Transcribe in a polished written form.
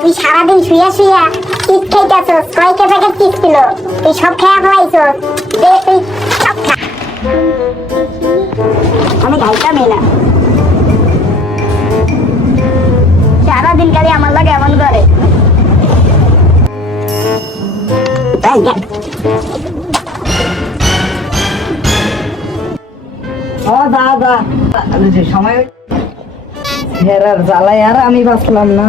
তুই সারাদিন শুয়ে শুয়ে চিপস খাইতেছস, কয়টা প্যাকেট চিপস ছিল? তুই সব খেয়ে ফেলাইছস। দে তুই সব খা। আমি খাইতামই না। সারাদিন খালি আমার লাগে এমন করে। দাদা সময় হেরার জ্বালায় আর আমি বাঁচলাম না।